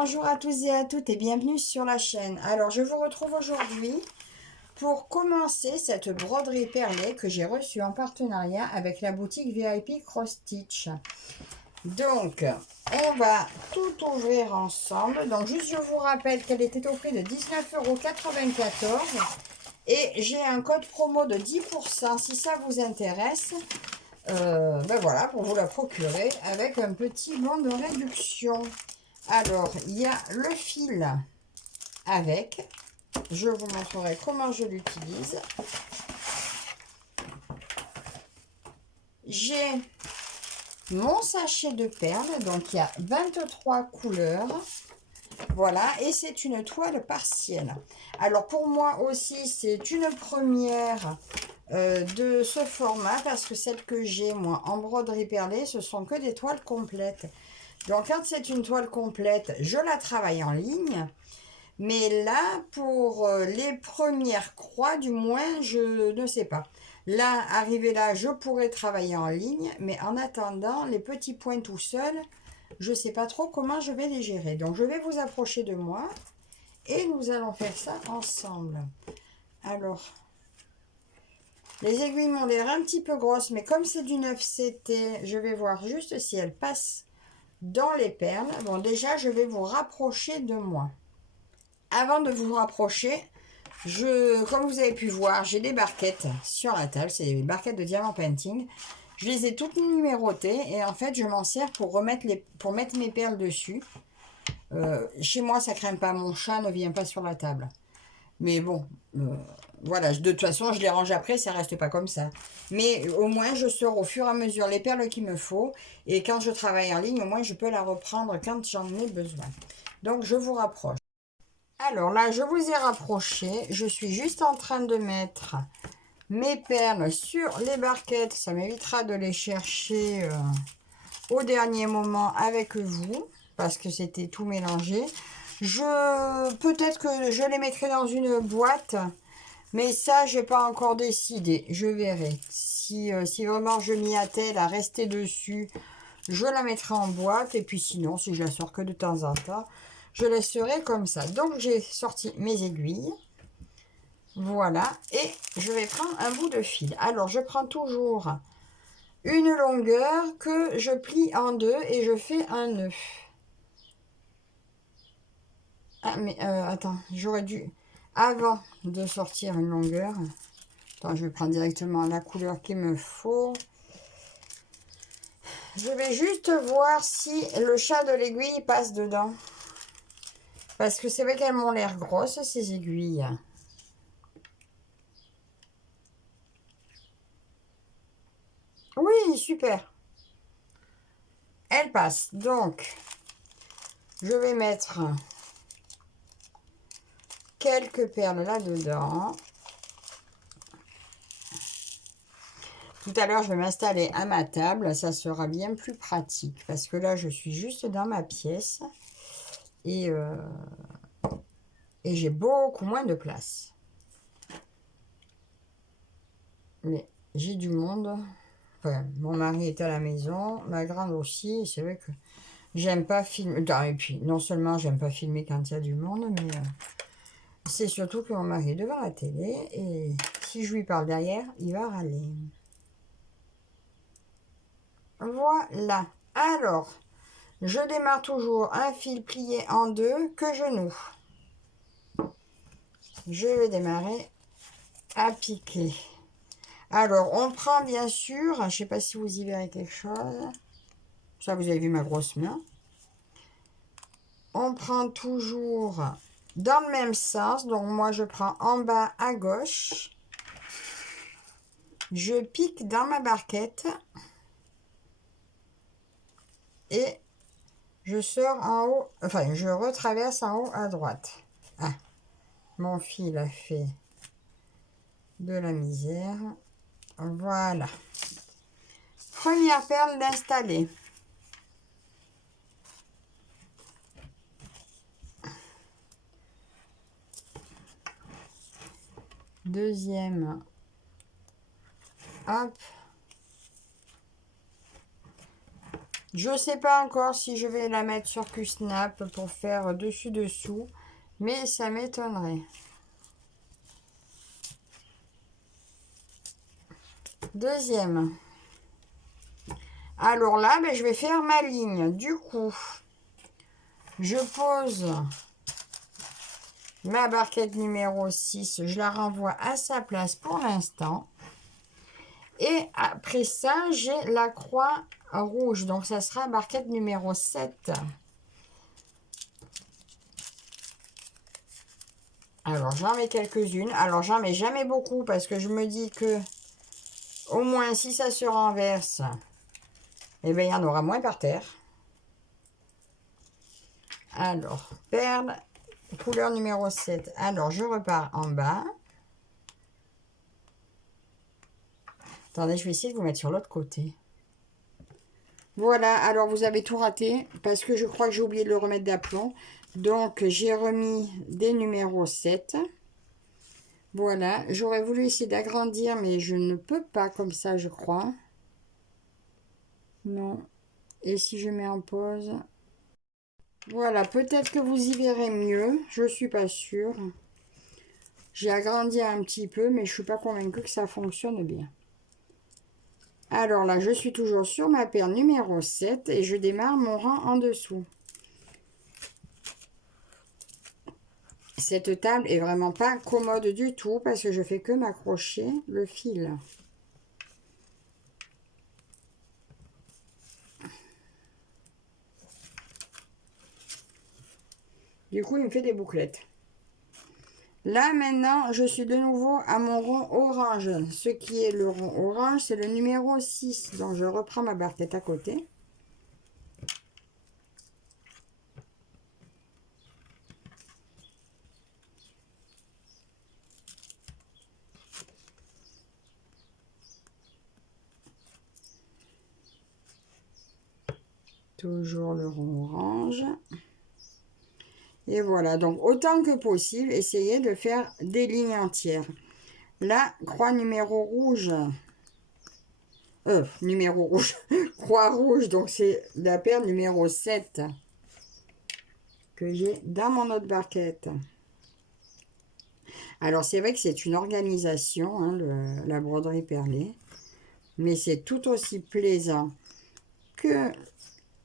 Bonjour à tous et à toutes et bienvenue sur la chaîne. Alors je vous retrouve aujourd'hui pour commencer cette broderie perlée que j'ai reçue en partenariat avec la boutique VIP Cross Stitch. Donc on va tout ouvrir ensemble. Donc juste je vous rappelle qu'elle était au prix de 19,94 € et j'ai un code promo de 10% si ça vous intéresse. Ben voilà, pour vous la procurer avec un petit bon de réduction. Alors, il y a le fil avec. Je vous montrerai comment je l'utilise. J'ai mon sachet de perles. Donc, il y a 23 couleurs. Voilà, et c'est une toile partielle. Alors, pour moi aussi, c'est une première de ce format. Parce que celle que j'ai, moi, en broderie perlée, ce sont que des toiles complètes. Donc, quand c'est une toile complète, je la travaille en ligne. Mais là, pour les premières croix, du moins, je ne sais pas. Là, arrivé là, je pourrais travailler en ligne. Mais en attendant, les petits points tout seuls, je ne sais pas trop comment je vais les gérer. Donc, je vais vous approcher de moi. Et nous allons faire ça ensemble. Alors, les aiguilles m'ont l'air un petit peu grosses. Mais comme c'est du 9CT, je vais voir juste si elles passent dans les perles. Bon, déjà, je vais vous rapprocher de moi. Avant de vous rapprocher, comme vous avez pu voir, j'ai des barquettes sur la table. C'est des barquettes de diamant painting. Je les ai toutes numérotées et en fait, je m'en sers pour mettre mes perles dessus. Chez moi, ça craint pas. Mon chat ne vient pas sur la table. Mais bon, voilà. De toute façon, je les range après. Ça reste pas comme ça. Mais au moins, je sors au fur et à mesure les perles qu'il me faut. Et quand je travaille en ligne, au moins, je peux la reprendre quand j'en ai besoin. Donc, je vous rapproche. Alors là, je vous ai rapproché. Je suis juste en train de mettre mes perles sur les barquettes. Ça m'évitera de les chercher au dernier moment avec vous. Parce que c'était tout mélangé. Peut-être que je les mettrai dans une boîte. Mais ça, je n'ai pas encore décidé. Je verrai. Si vraiment je m'y attelle à rester dessus, je la mettrai en boîte. Et puis sinon, si je la sors que de temps en temps, je laisserai comme ça. Donc, j'ai sorti mes aiguilles. Voilà. Et je vais prendre un bout de fil. Alors, je prends toujours une longueur que je plie en deux et je fais un nœud. Ah, mais attends, j'aurais dû, avant de sortir une longueur, attends, je vais prendre directement la couleur qu'il me faut. Je vais juste voir si le chat de l'aiguille passe dedans. Parce que c'est vrai qu'elles m'ont l'air grosses, ces aiguilles. Oui, super. Elle passe. Donc, je vais mettre quelques perles là-dedans. Tout à l'heure, je vais m'installer à ma table. Ça sera bien plus pratique. Parce que là, je suis juste dans ma pièce. Et j'ai beaucoup moins de place. Mais j'ai du monde. Enfin, mon mari est à la maison. Ma grande aussi. C'est vrai que j'aime pas filmer. Et puis, non seulement j'aime pas filmer quand il y a du monde, mais c'est surtout que mon mari est devant la télé. Et si je lui parle derrière, il va râler. Voilà. Alors, je démarre toujours un fil plié en deux que je noue. Je vais démarrer à piquer. Alors, on prend bien sûr, je ne sais pas si vous y verrez quelque chose. Ça, vous avez vu ma grosse main. On prend toujours dans le même sens. Donc, moi, je prends en bas à gauche. Je pique dans ma barquette. Et je sors en haut, enfin, je retraverse en haut à droite. Ah, mon fil a fait de la misère. Voilà. Première perle d'installer. Deuxième. Hop. Je sais pas encore si je vais la mettre sur Q-Snap pour faire dessus-dessous, mais ça m'étonnerait. Deuxième. Alors là, ben, je vais faire ma ligne. Du coup, je pose ma barquette numéro 6. Je la renvoie à sa place pour l'instant. Et après ça, j'ai la croix rouge. Donc, ça sera barquette numéro 7. Alors, j'en mets quelques-unes. Alors, j'en mets jamais beaucoup parce que je me dis que au moins, si ça se renverse, eh bien, il y en aura moins par terre. Alors, perle, couleur numéro 7. Alors, je repars en bas. Attendez, je vais essayer de vous mettre sur l'autre côté. Voilà, alors vous avez tout raté parce que je crois que j'ai oublié de le remettre d'aplomb. Donc, j'ai remis des numéros 7. Voilà, j'aurais voulu essayer d'agrandir, mais je ne peux pas comme ça, je crois. Non. Et si je mets en pause? Voilà, peut-être que vous y verrez mieux. Je ne suis pas sûre. J'ai agrandi un petit peu, mais je ne suis pas convaincue que ça fonctionne bien. Alors là, je suis toujours sur ma paire numéro 7 et je démarre mon rang en dessous. Cette table est vraiment pas commode du tout parce que je fais que m'accrocher le fil. Du coup, il me fait des bouclettes. Là, maintenant, je suis de nouveau à mon rond orange. Ce qui est le rond orange, c'est le numéro 6. Donc, je reprends ma barquette à côté. Toujours le rond orange. Et voilà, donc autant que possible, essayez de faire des lignes entières. La croix numéro rouge. Numéro rouge. Croix rouge, donc c'est la paire numéro 7 que j'ai dans mon autre barquette. Alors, c'est vrai que c'est une organisation, hein, la broderie perlée. Mais c'est tout aussi plaisant que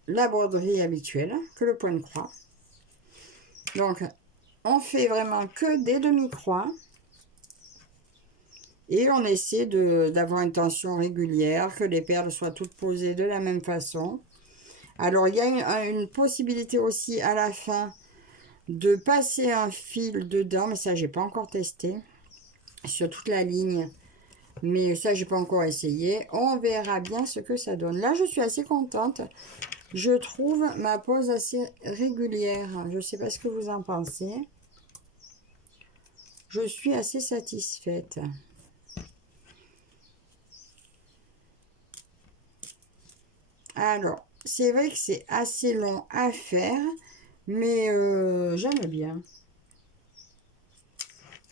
la broderie habituelle, que le point de croix. Donc, on fait vraiment que des demi-croix. Et on essaie d'avoir une tension régulière, que les perles soient toutes posées de la même façon. Alors, il y a une possibilité aussi à la fin de passer un fil dedans, mais ça, j'ai pas encore testé, sur toute la ligne. Mais ça, j'ai pas encore essayé. On verra bien ce que ça donne. Là, je suis assez contente. Je trouve ma pose assez régulière. Je sais pas ce que vous en pensez. Je suis assez satisfaite. Alors, c'est vrai que c'est assez long à faire, mais j'aime bien.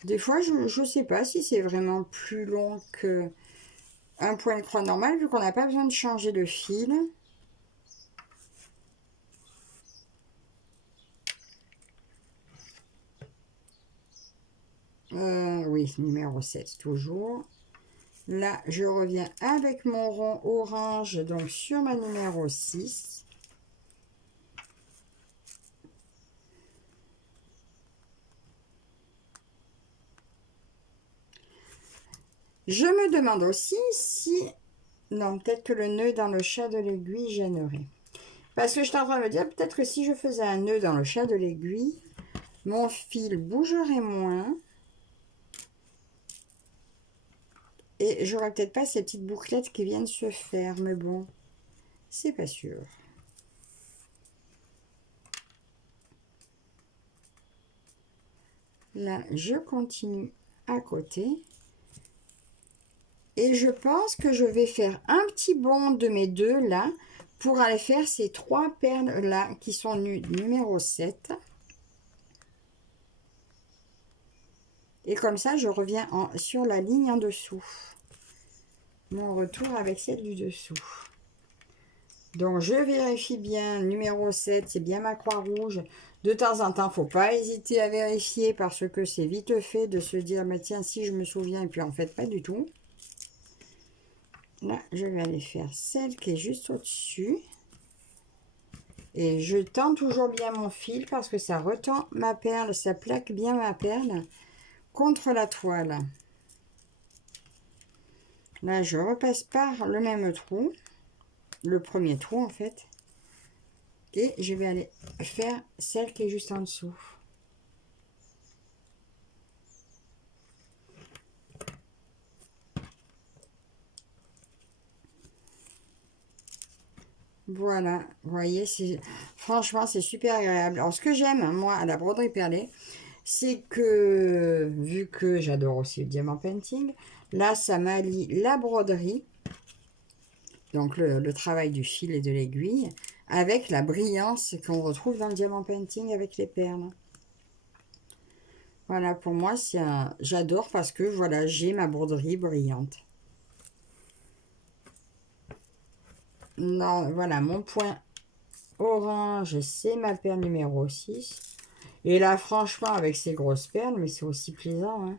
Des fois, je ne sais pas si c'est vraiment plus long qu'un point de croix normal, vu qu'on n'a pas besoin de changer de fil. Oui, numéro 7, toujours. Là, je reviens avec mon rond orange, donc sur ma numéro 6. Je me demande aussi si... Non, peut-être que le nœud dans le chat de l'aiguille gênerait. Parce que je suis en train de me dire, peut-être que si je faisais un nœud dans le chat de l'aiguille, mon fil bougerait moins. Et j'aurais peut-être pas ces petites bouclettes qui viennent se faire. Mais bon, c'est pas sûr. Là, je continue à côté. Et je pense que je vais faire un petit bond de mes deux là pour aller faire ces trois perles là qui sont numéro 7. Et comme ça, je reviens sur la ligne en dessous. Mon retour avec celle du dessous. Donc, je vérifie bien. Numéro 7, c'est bien ma croix rouge. De temps en temps, faut pas hésiter à vérifier parce que c'est vite fait de se dire, mais tiens, si je me souviens, et puis en fait, pas du tout. Là, je vais aller faire celle qui est juste au-dessus. Et je tends toujours bien mon fil parce que ça retend ma perle, ça plaque bien ma perle contre la toile. Là, je repasse par le même trou, le premier trou en fait. Et je vais aller faire celle qui est juste en dessous. Voilà, vous voyez, franchement, c'est super agréable. Alors, ce que j'aime, moi, à la broderie perlée, c'est que, vu que j'adore aussi le diamant painting, là, ça m'allie la broderie, donc le travail du fil et de l'aiguille, avec la brillance qu'on retrouve dans le diamant painting avec les perles. Voilà, pour moi, j'adore parce que, voilà, j'ai ma broderie brillante. Non, voilà, mon point orange, c'est ma perle numéro 6. Et là, franchement, avec ces grosses perles, mais c'est aussi plaisant, hein.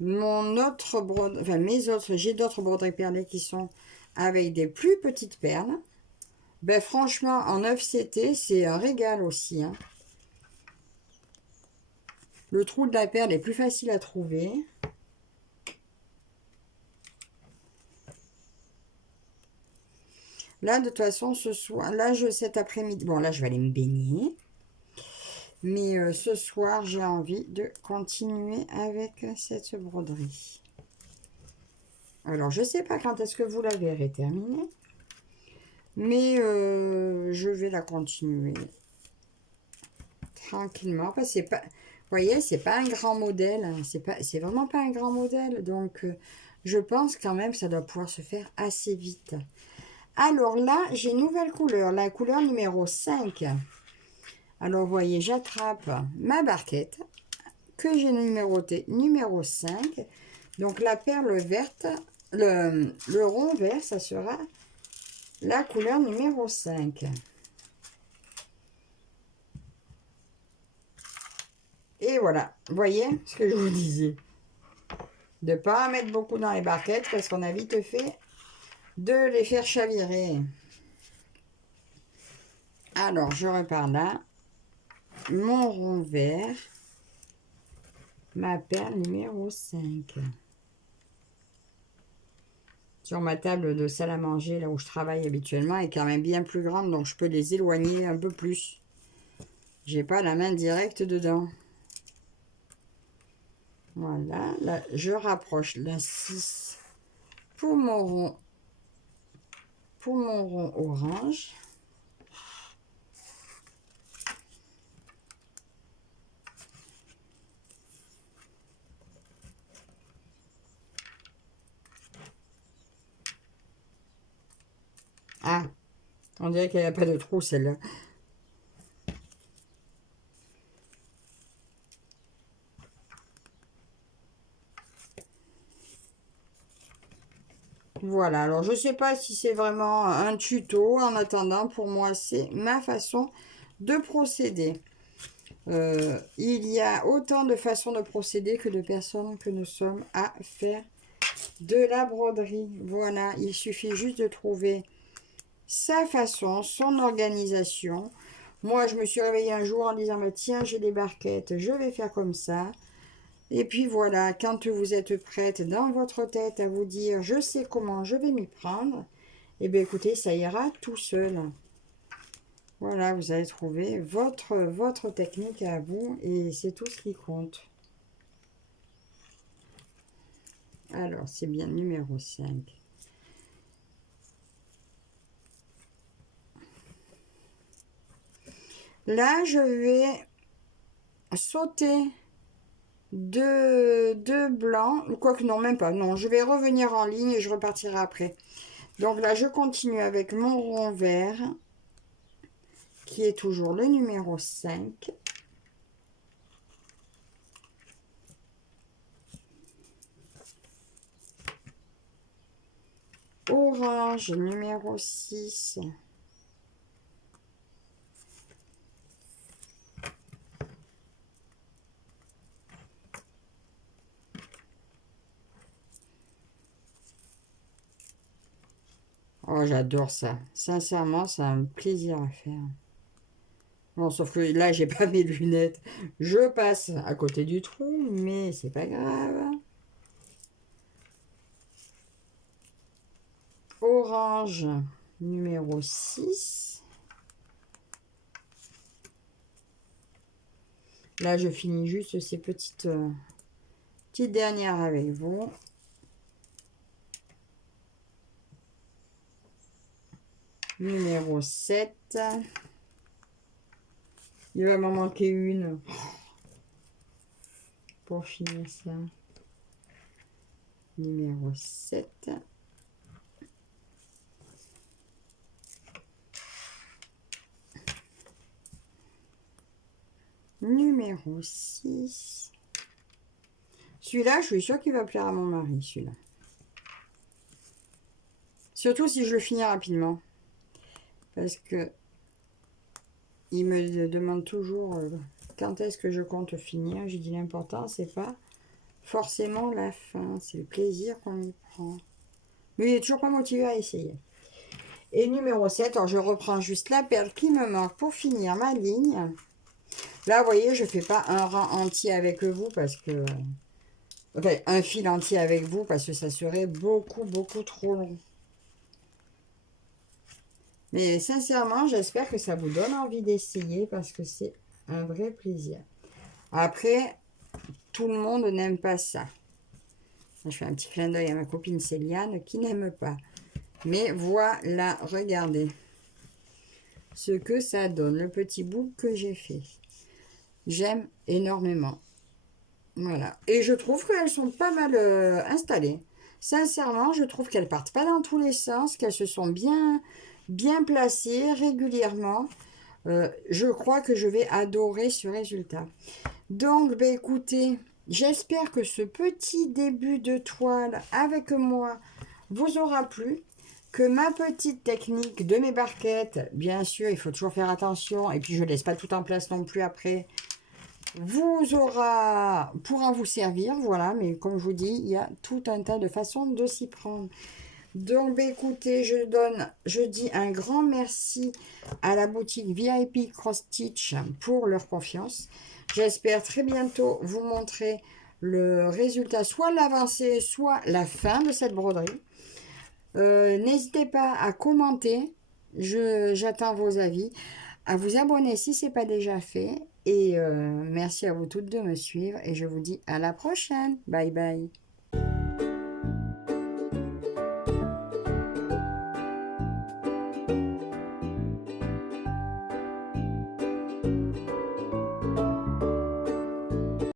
Mon autre broderie, enfin j'ai d'autres broderies perlées qui sont avec des plus petites perles. Ben franchement, en 9CT, c'est un régal aussi, hein. Le trou de la perle est plus facile à trouver. Là, de toute façon, ce soir, là, cet après-midi, bon, là, je vais aller me baigner. Mais ce soir, j'ai envie de continuer avec cette broderie. Alors, je ne sais pas quand est-ce que vous la verrez terminée. Mais je vais la continuer tranquillement. Parce que c'est pas, vous voyez, c'est pas un grand modèle. Hein, c'est vraiment pas un grand modèle. Donc, je pense quand même que ça doit pouvoir se faire assez vite. Alors là, j'ai une nouvelle couleur. La couleur numéro 5. Alors, vous voyez, j'attrape ma barquette que j'ai numérotée numéro 5. Donc, la perle verte, le rond vert, ça sera la couleur numéro 5. Et voilà, vous voyez ce que je vous disais. De ne pas en mettre beaucoup dans les barquettes parce qu'on a vite fait de les faire chavirer. Alors, je repars là. Mon rond vert. Ma perle numéro 5. Sur ma table de salle à manger, là où je travaille habituellement, est quand même bien plus grande, donc je peux les éloigner un peu plus. J'ai pas la main directe dedans. Voilà, là, je rapproche la 6 pour mon rond orange. Ah, on dirait qu'il n'y a pas de trou celle-là. Voilà, alors je ne sais pas si c'est vraiment un tuto. En attendant, pour moi, c'est ma façon de procéder. Il y a autant de façons de procéder que de personnes que nous sommes à faire de la broderie. Voilà, il suffit juste de trouver sa façon, son organisation. Moi, je me suis réveillée un jour en disant, mais tiens, j'ai des barquettes, je vais faire comme ça. Et puis voilà, quand vous êtes prête dans votre tête à vous dire, je sais comment je vais m'y prendre, et bien écoutez, ça ira tout seul. Voilà, vous allez trouver votre technique à vous et c'est tout ce qui compte. Alors, c'est bien numéro 5. Là, je vais sauter deux blancs, quoique non, même pas. Non, je vais revenir en ligne et je repartirai après. Donc là, je continue avec mon rond vert, qui est toujours le numéro 5. Orange numéro 6. moi, j'adore ça. Sincèrement, c'est un plaisir à faire. Bon, sauf que là, j'ai pas mes lunettes. Je passe à côté du trou, mais c'est pas grave. Orange numéro 6. Là, je finis juste ces petites dernières avec vous. Numéro 7. Il va m'en manquer une pour finir ça. Numéro 7. Numéro 6. Celui-là, je suis sûre qu'il va plaire à mon mari, celui-là. Surtout si je le finis rapidement. Parce que il me demande toujours quand est-ce que je compte finir. J'ai dit l'important, c'est pas forcément la fin, c'est le plaisir qu'on y prend. Mais il est toujours pas motivé à essayer. Et numéro 7, alors je reprends juste la perle qui me manque pour finir ma ligne. Là, vous voyez, je ne fais pas un rang entier avec vous parce que... Enfin, un fil entier avec vous parce que ça serait beaucoup, beaucoup trop long. Mais sincèrement, j'espère que ça vous donne envie d'essayer parce que c'est un vrai plaisir. Après, tout le monde n'aime pas ça. Je fais un petit clin d'œil à ma copine Céliane qui n'aime pas. Mais voilà, regardez ce que ça donne, le petit bout que j'ai fait. J'aime énormément. Voilà. Et je trouve qu'elles sont pas mal installées. Sincèrement, je trouve qu'elles partent pas dans tous les sens, qu'elles se sont bien placées régulièrement. Je crois que je vais adorer ce résultat. Donc, ben, écoutez, j'espère que ce petit début de toile avec moi vous aura plu. Que ma petite technique de mes barquettes, bien sûr, il faut toujours faire attention. Et puis, je ne laisse pas tout en place non plus après. Pourra vous servir, voilà. Mais comme je vous dis, il y a tout un tas de façons de s'y prendre. Donc, ben, écoutez, je dis un grand merci à la boutique VIP Cross Stitch pour leur confiance. J'espère très bientôt vous montrer le résultat, soit l'avancée, soit la fin de cette broderie. N'hésitez pas à commenter, j'attends vos avis, à vous abonner si ce n'est pas déjà fait. Et merci à vous toutes de me suivre et je vous dis à la prochaine. Bye bye.